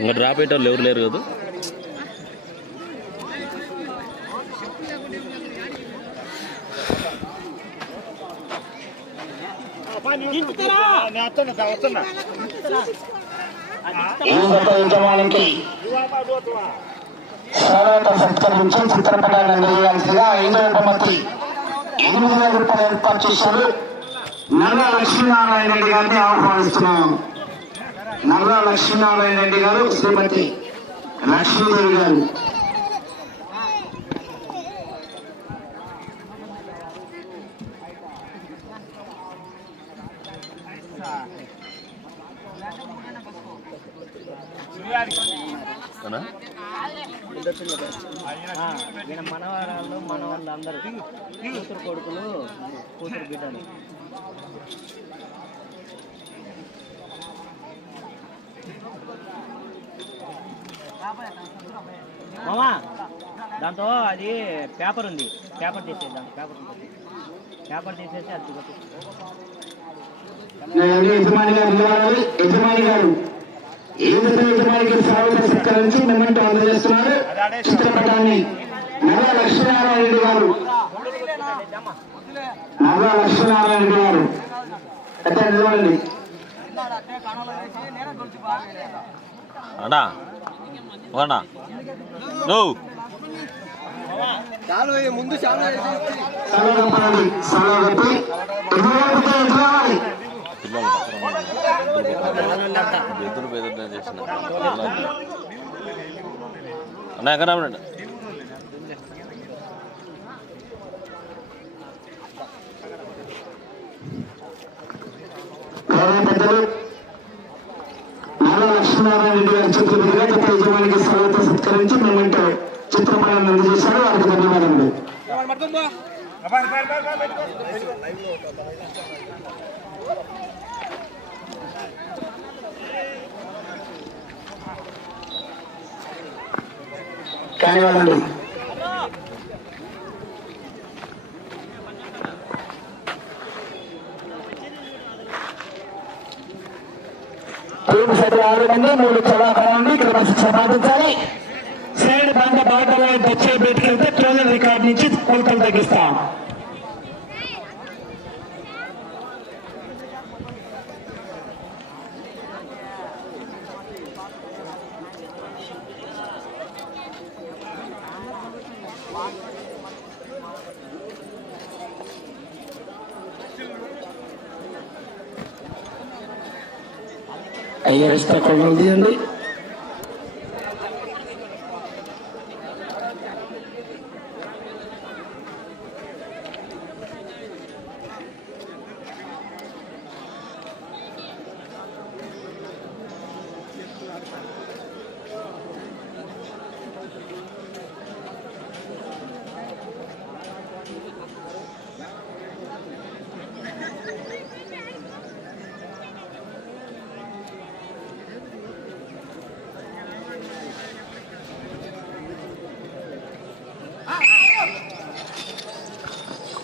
ఇంకా డ్రాప్ అయ్యేటోళ్ళు ఎవరు లేరు కదా. ఈ గత సత్కరించి చిత్రపటాన్ని అందజేయాల్సిందిగా ఐదవ బహుమతి ఎనిమిది వేల రూపాయలు ఏర్పాటు చేశారు. నల్ల లక్ష్మీనారాయణ రెడ్డి గారిని ఆహ్వానిస్తున్నాం. నల్ల లక్ష్మీనారాయణ రెడ్డి గారు శ్రీమతి లక్ష్మీదేవి గారు. ఈయన మనవరాళ్ళు మనవాళ్ళు అందరూ కూతురు కొడుకులు కూతురు బిడ్డలు. మామా దాంతో అది పేపర్ ఉంది. పేపర్ తీసేది దాంట్లో పేపర్ ఉంటుంది పేపర్ తీసేసి అది యజమాని గారు యజమాని గారు. ఏదైతే యజమానికి స్వాగత సత్కరించి మెమెంటో అందజేస్తున్నారు చిత్రపటాన్ని నల్ల లక్ష్మీనారాయణ రెడ్డి గారు నల్ల లక్ష్మీనారాయణ రెడ్డి గారు పెద్ద నిలబడండి అన్నా నువ్వు పిల్లలు ఎదురు బెదురు చేసిన అన్న ఎక్కడ ఉండండి లక్ష్మీనారాయణ గారి గత యజమానికి సత్కరించి చిత్రపటాన్ని అందజేశారు. వారికి ధన్యవాదములు. కానివ్వండి. టీం ఆరు మంది మూడు చలాకరా ఉండి క్రమశిక్షణ పాటించాలి సైడ్ బండ బాటలో వచ్చే బయటకెళ్తే ట్రోలర్ రికార్డ్ నుంచి కొలతలు తగ్గిస్తాం. అయ్యే రస్తా కొమ్మలు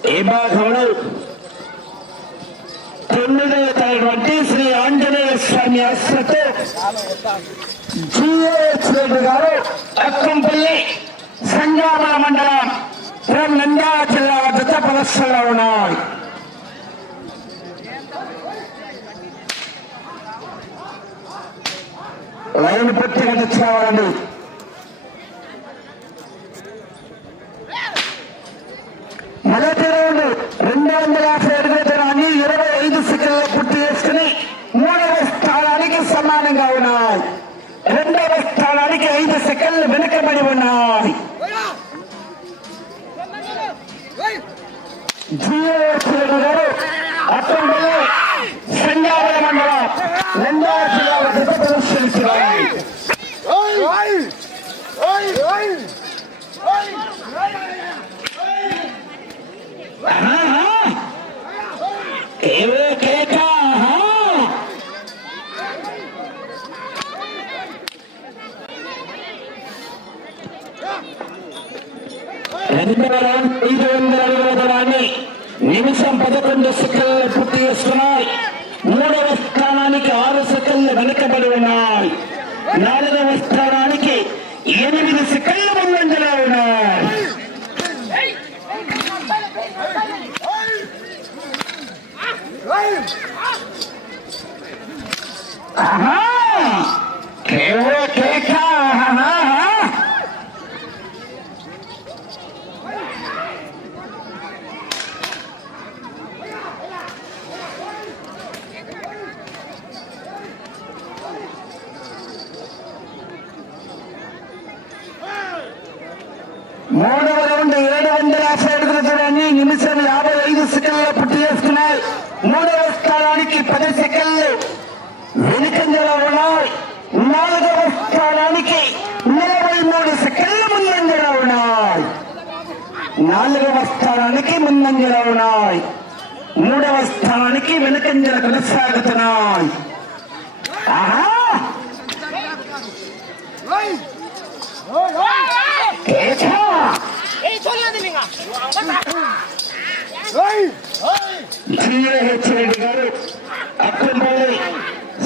ఈ భాగంలో తొమ్మిదవ తరగతి శ్రీ ఆంజనేయ స్వామి ఆశ్రతో జిఎస్ రెడ్డి గారు అక్కంపల్లి సంగామ మండలం ఫ్రం నంద్యాల జిల్లా వద్ద ప్రదర్శనలో ఉన్నారు. లైన్ పూర్తిగా తెచ్చుకోవాలండి మొదటి రౌండ్ రెండు వందల యాభై అడుగుల దూరాన్ని ఇరవై ఐదు సెకండ్లు పూర్తి చేసుకుని మూడవ స్థానానికి సమానంగా ఉన్నాయి రెండవ స్థానానికి ఐదు సెకండ్లు వెనుకబడి ఉన్నాయి జిఎస్రెడ్డి గారు అక్కడ సంగారెడ్డి మండలం రెండవ జిల్లా వద్ద ప్రదర్శించారు ఏవో కేక రెండవ రౌండ్ ఐదు వందల అడుగుల దూరాన్ని నిమిషం పదకొండు సెకండ్లు పూర్తి చేసుకున్నాయి మూడవ స్థానానికి ఆరు సెకండ్లు వెనుకబడి ఉన్నాయి నాలుగవ స్థానానికి ఎనిమిది సెకండ్లు ముందంజలో ఉన్నాయి ఆహా! కేవలం కేక ఆహా! మూడవ రౌండ్ ఏడు వందల యాభై అడుగుల దూరాన్ని నిమిషం యాభై ఐదు సెకండ్ల పూర్తి చేసుకున్నాయి మూడవ స్థానానికి పది సెకండ్లు వెనుకంజలో ఉన్నాయి నాలుగవ స్థానానికి నలభై మూడు సెకండ్లు ముందంజలో ఉన్నాయి నాలుగవ స్థానానికి ముందంజలో ఉన్నాయి మూడవ స్థానానికి వెనుకంజల కొనసాగుతున్నాయి. ఆహా! రెడ్డి గారు అక్కంపల్లి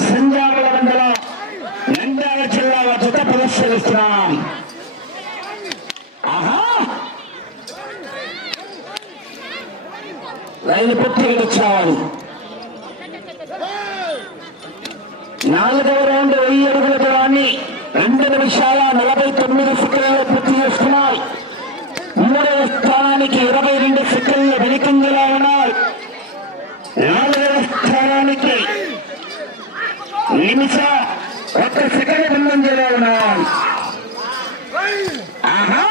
సంజామల మండలం నంద్యాల జిల్లా వద్ద ప్రదర్శిస్తున్నాం ఆహా రైలు పూర్తిగా వచ్చారు నాలుగవ రౌండ్ వెయ్యి అడుగుల దూరాన్ని రెండు నిమిషాల నలభై తొమ్మిది సెకండ్లు పూర్తి చేసుకున్నాయి మూడవ స్థానానికి ఇరవై రెండు సెకండ్లు వెనుకంజలో ఉన్నాయి నాలుగవ స్థానానికి నిమిష ఒక్క సెకండ్ ముందంజలో ఉన్నాయి ఆహా!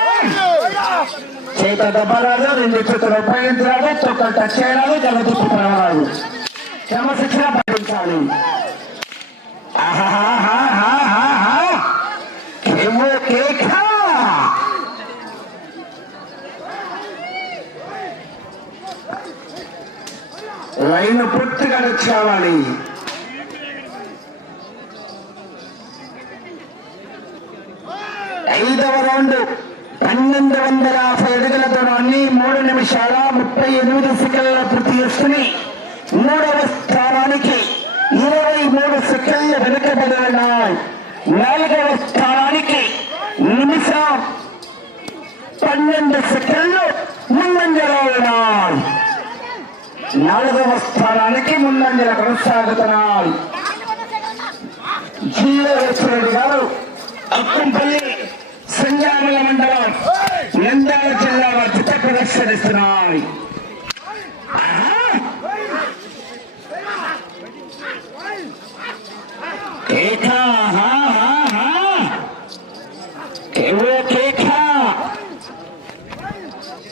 చేత దెబ్బరాదు రెండు చేతులు ఉపయోగించరాదు తొక్కలు టచ్ చేయరాదు జగదుప్పు పడరాదు క్రమశిక్షణ పాటించాలి. రైలు పూర్తిగా కావాలి ఐదవ రౌండ్ పన్నెండు వందల యాభై అడుగుల దూరాన్ని మూడు నిమిషాల ముప్పై ఎనిమిది సెకండ్ల పూర్తి చేసుకుని మూడవ స్థానానికి ఇరవై మూడు సెకండ్లు వెనుకబడి ఉన్నాయి నాలుగవ స్థానానికి నిమిషం పన్నెండు సెకండ్లు ముందంజలో ఉన్నాయి నాలుగవ స్థానానికి ముందంజల కొనసాగుతున్నాయి. జీవరెడ్డి గారు అక్కంపల్లి సంజామల మండలం నంద్యాల జిల్లా వద్ద ప్రదర్శనిస్తున్నాయి ఆహా! కేక హా, హా, హా. కేవో కేక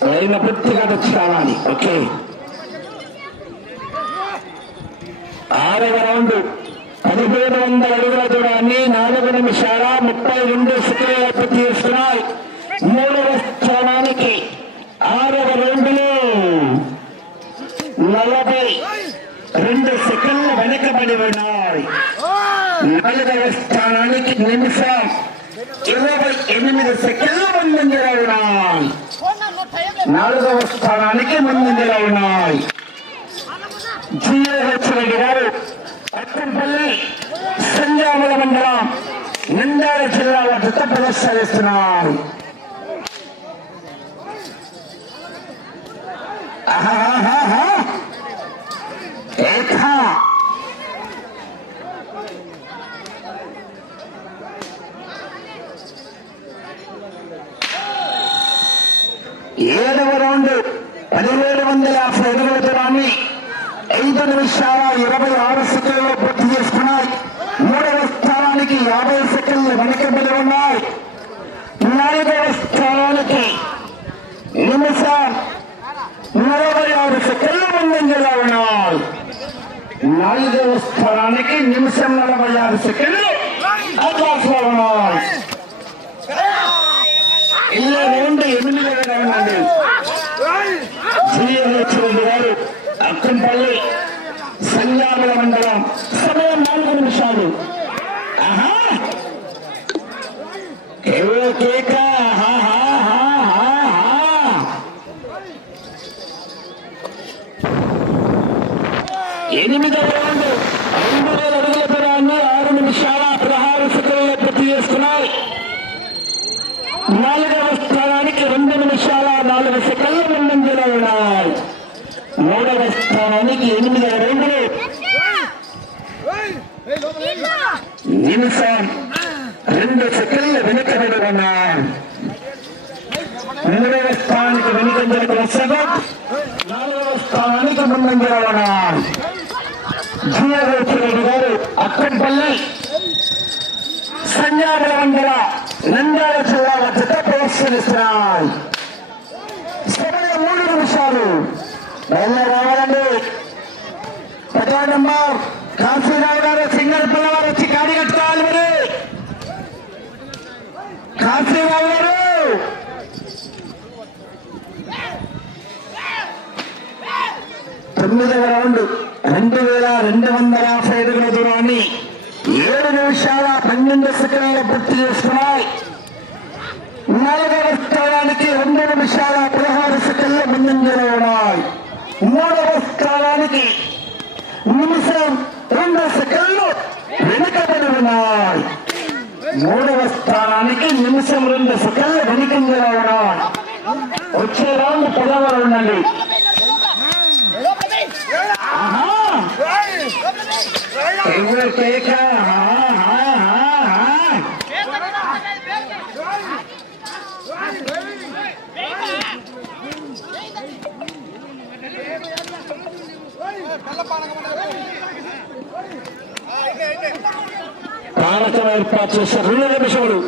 లైన్ పూర్తిగా వచ్చి రావాలి ఓకే. ఆరవ రౌండ్ పదిహేడు వందల అడుగుల దూరాన్ని నాలుగు నిమిషాల ముప్పై రెండు సెకండ్ల పూర్తి చేస్తున్నాయి మూడవ స్థానానికి ఆరవ రౌండ్లో నలభై రెండు సెకండ్లు వెనకబడి ఉన్నాయి నాలుగవ స్థానానికి నిమిషం ఇరవై ఎనిమిది సెకండ్లు ముందంజలో ఉన్నాయి నాలుగవ స్థానానికి ముందంజలో ఉన్నాయి జీవహెచ్ రెడ్డి గారు అత్తంపల్లి సంజామల మండలం నిందాల జిల్లా వద్ద ప్రదర్శిస్తున్నారు ఆహాహాహా. ఏడవ రౌండ్ పదిహేడు వందల యాభై అడుగుల దూరాన్ని ఐదు నిమిషాల ఇరవై ఆరు సెకండ్లు పూర్తి చేసుకున్నాయి మూడవ స్థానానికి యాభై సెకండ్లు వెనకబడి ఉన్నాయి. నాలుగవ స్థానానికి నిమిషం నలభై ఆరు సెకండ్లు ముందంజలో ఉన్నాయి. నాలుగవ స్థానానికి నిమిషం నలభై ఆరు సెకండ్లు అవకాశాలు ఉన్నాయి. సీనియర్ లక్ష్మణి గారు అక్కంపల్లి సంజాముల మండలం. సమయం నాలుగు నిమిషాలు. ఆహా. ఎనిమిదవ స్థానానికి ముందంజల ఉన్నారు జీవరెడ్డి గారు అక్కంపల్లి సంజాబల మండల నంద్యాల జిల్లాల జత ప్రదర్శనిస్తున్నాయి సమయం మూడు నిమిషాలు బయలుదేరి రావాలండి పదో నంబర్ కాశీరావు గారు సింగల్ పిల్లవారు వచ్చి కాడి కట్టుకోవాలి మరి కాశీరావు గారు తొమ్మిదవ రౌండ్. రెండు వేల రెండు వందల యాభై ఐదుగుల దూరాన్ని ఏడు నిమిషాల పన్నెండు సెకండ్లు పూర్తి చేసుకున్నాయి. నాలుగవ స్థానానికి రెండు నిమిషాల పదహారు సెకండ్ల ముందంజలో ఉన్నాయి. మూడవ స్థానానికి నిమిషం రెండు సెకండ్లు వెనుకబడి ఉన్నాయి. మూడవ స్థానానికి నిమిషం రెండు సెకండ్లు వెనుకంజలో ఉన్నాయి. వచ్చే రౌండ్ పదవ రౌండ్ అండి. భారత ఏర్పాటు చేసిన రెండు నిమిషములు.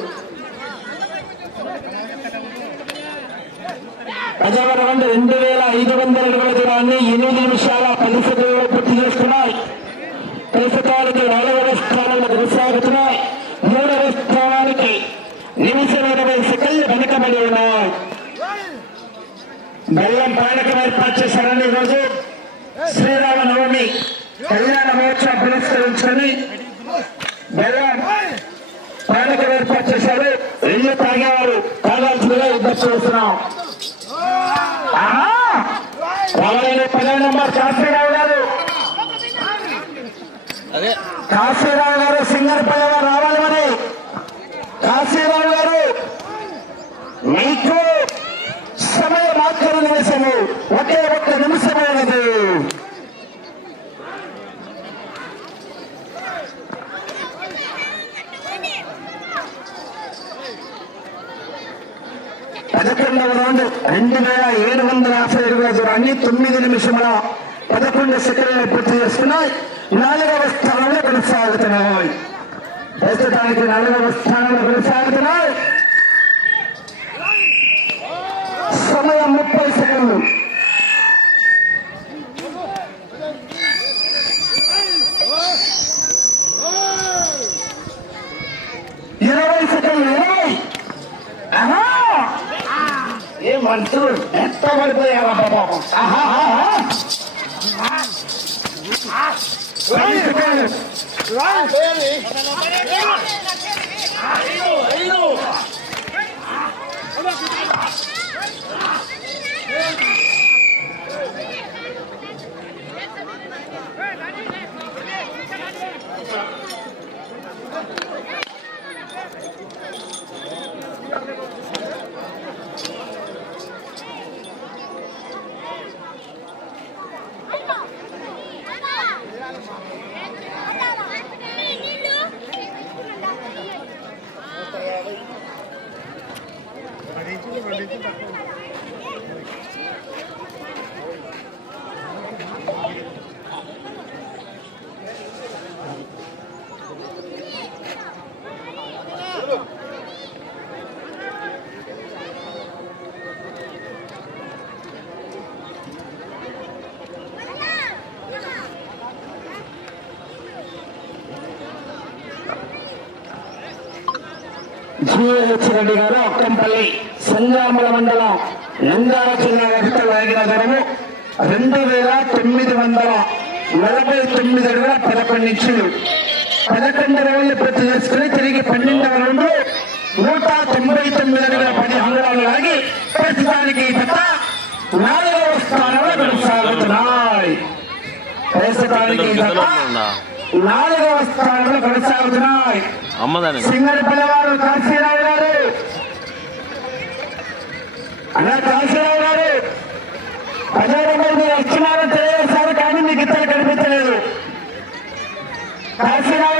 పదవ రెండు వేల ఐదు వందల ఇరవై దూరాన్ని ఎనిమిది నిమిషాల పది సెకండ్లు పూర్తి చేస్తున్నాయి. ప్రస్తుతానికి నాలుగవ స్థానంలో కొనసాగుతున్న మూడవ స్థానానికి నిమిషం ఇరవై సెకండ్లు వెనుకబడి ఉన్నాయి. బెల్లం పానకం ఏర్పాటు చేశారని ఈరోజు శ్రీరామనవమి కళ్యాణ మహోత్సవం పురస్కరించుకొని బెల్లం పానకం ఏర్పాటు చేశారు. ఇల్లు తాగేవారు తాగాల్సిందిగా యుద్ధం చేస్తున్నాం ఆహా! రావాలని పదో నంబర్ కాశీరావు గారు అదే కాశీరావు గారు సింగర్పల్లి వారు రావాలి మరి. కాశీరావు గారు మీకు సమయం ఆఖరి నిమిషము ఒకే ఒక్క నిమిషమైనది పదకొండవ రౌండ్ రెండు వేల ఏడు వందల యాభై అడుగుల దూరాన్ని తొమ్మిది నిమిషముల పదకొండు సెకండ్లు పూర్తి చేసుకున్నాయి. నాలుగవ స్థానంలో కొనసాగుతున్నాయి. ప్రస్తుతానికి నాలుగవ స్థానంలో కొనసాగుతున్నాయి. సమయం ముప్పై సెకండ్లు. ఇరవై సెకండ్లు. ఇరవై ఏ మంత్రులు ఎంత పడిపోయారా పాపం ఆహా, ఆహా. పది సెకండ్లు. జీహెచ్ రెడ్డి గారు అక్కంపల్లి సంజామల మండలం జిల్లా వ్యాప్త లాగిన ధరము రెండు వేల తొమ్మిది వందల నలభై తొమ్మిది అడుగుల పదకొండు ఇంచులు. పదకొండు రోజులు పూర్తి చేసుకుని తిరిగి పన్నెండవ రెండు నూట తొంభై తొమ్మిది అడుగుల పది అంగుళాలు లాగి ప్రస్తుతానికి జత నాలుగవ స్థానంలో కొనసాగుతున్నాయి. ప్రస్తుతానికి జత నాలుగవ స్థానంలో కొనసాగుతున్నాయి. సింగర్ పిల్లవారు కాశీరావు అలా కాశీరావు గారు ప్రజారంగం మీరు వస్తున్నారని తెలియజేశారు కానీ మీకు ఇక్కడ కనిపించలేదు. కాశీరావు